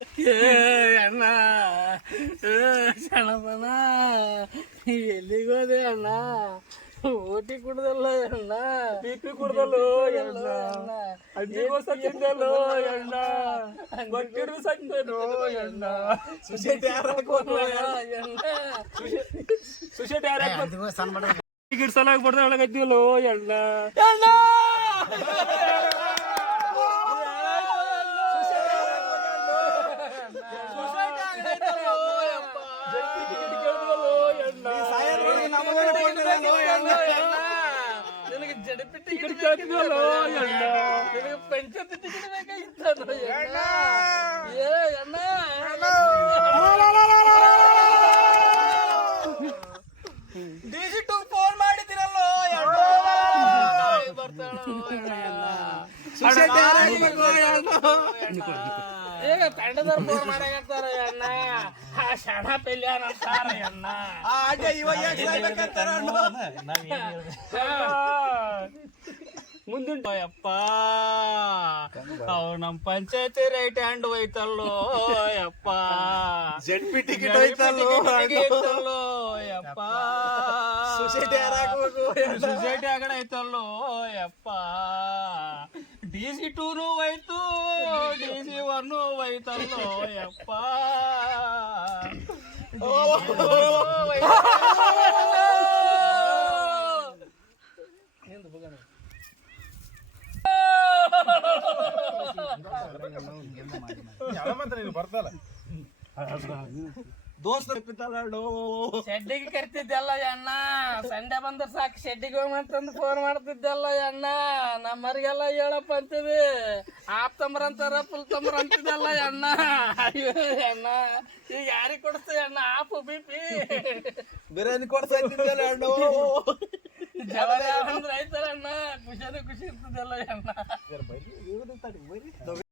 ಏ ಅಣ್ಣ ಸಣ್ಣಪ್ಪನ ಎಲ್ಲಿಗೋದೆ ಅಣ್ಣ? ಓಟಿ ಕುಡ್ದಲ್ಲ ಅಣ್ಣ? ಬಿ ಪಿ ಕುಡ್ದಲ್ಲೋ ಅಣ್ಣ? ಅಜ್ಜಿಗೂ ಸತ್ತಿದ್ದಲ್ಲೋ ಅಣ್ಣ? ಗೊತ್ತಿರು ಸತ್ತೇನೋ ಎಣ್ಣ ಸುಶೇಟ್ ಯಾರು ಅಣ್ಣ? ಸುಶೇಟ್ ಯಾರಾಕ್ ಟಿಕೆಟ್ ಸಲಾಗಿ ಅಣ್ಣ? ಒಳಗೈತಿವಲ್ಲೋ ಕೇಳ್ತಿದ್ವಲ್ಲೋ ಎಣ್ಣ ನಿನಗೆ ಪಂಚಾಯತ್ ಟಿಕೆಟ್ ಬೇಕಾಗಿತ್ತು ಏ ಅಣ್ಣ. ಡಿಸಿ ಟು ಫೋನ್ ಮಾಡಿದಿರಲ್ಲೋ ಈಗ ಫೋನ್ ಮಾಡಾಕತ್ತಾರ ಅಣ್ಣ. ಆ ಶಣ ಪೆಲ್ಯಾನ ಅಂತಾರ ಅಣ್ಣ. ಆಗ ಇವಾಗ ಎಷ್ಟು ಸಾಯ್ಬೇಕಂತಾರ ಮುಂದುಂಟ ಯಪ್ಪ ಅವ್ ನಮ್ ಪಂಚಾಯತಿ ರೈಟ್ ಹ್ಯಾಂಡ್ ಹೋಯ್ತಲ್ಲೋ ಯಪ್ಪ ಜೆಡ್ ಪಿ ಟಿಕೆಟ್ ಹೋಯ್ತಲ್ಲೋ ಹೋಯ್ತಲ್ಲೋ ಯಪ್ಪ ಸೊಸೈಟಿ ಯಾರಾಗ್ಬೇಕು ಸೊಸೈಟಿ ಆಗಡೆ ಐತಲ್ಲೋ ಯಪ್ಪ ಡಿ ಸಿ ಟೂನು ಹೋಯ್ತು ಡಿ ಸಿ ಒನ್ ಹೋಯ್ತಲ್ಲೋ ಯಪ್ಪ ದೋಸ್ತ ಬಿತ್ತಲ್ಲೋ ಶೆಡ್ಡಿಗೆ ಕರ್ತಿದ್ದೆಲ್ಲ ಅಣ್ಣ. ಸಂಡೆ ಬಂದ್ರ ಸಾಕು ಶೆಡ್ಡಿಗೆ ಹೋಗಂತಂದು ಫೋನ್ ಮಾಡ್ತಿದ್ದೆಲ್ಲ ಅಣ್ಣ. ನಮ್ಮರಿಗೆಲ್ಲ ಹೇಳಪ್ಪ ಅಂತೀವಿ ಆಪ್ ತಂಬ್ರ ಅಂತಾರ ಫುಲ್ ತಂಬ್ರ ಅಂತಿದ್ದೆಲ್ಲ ಅಣ್ಣ. ಅಯ್ಯೋ ಅಣ್ಣ ಈಗ ಯಾರಿಗೆ ಕೊಡಿಸ್ತೀವಿ ಅಣ್ಣ? App B P. ಬಿರಿಯಾನಿ ಕೊಡ್ತಾ ಇದ್ದಿದ್ದಲ್ಲ ಅಣ್ಣ. ಜವಾರಿ ಅಂದ್ರೆ ಆಯ್ತಾರ ಅಣ್ಣ. ಖುಷಿಯಾದ ಖುಷಿ ಇರ್ತದಲ್ಲ ಅಣ್ಣ.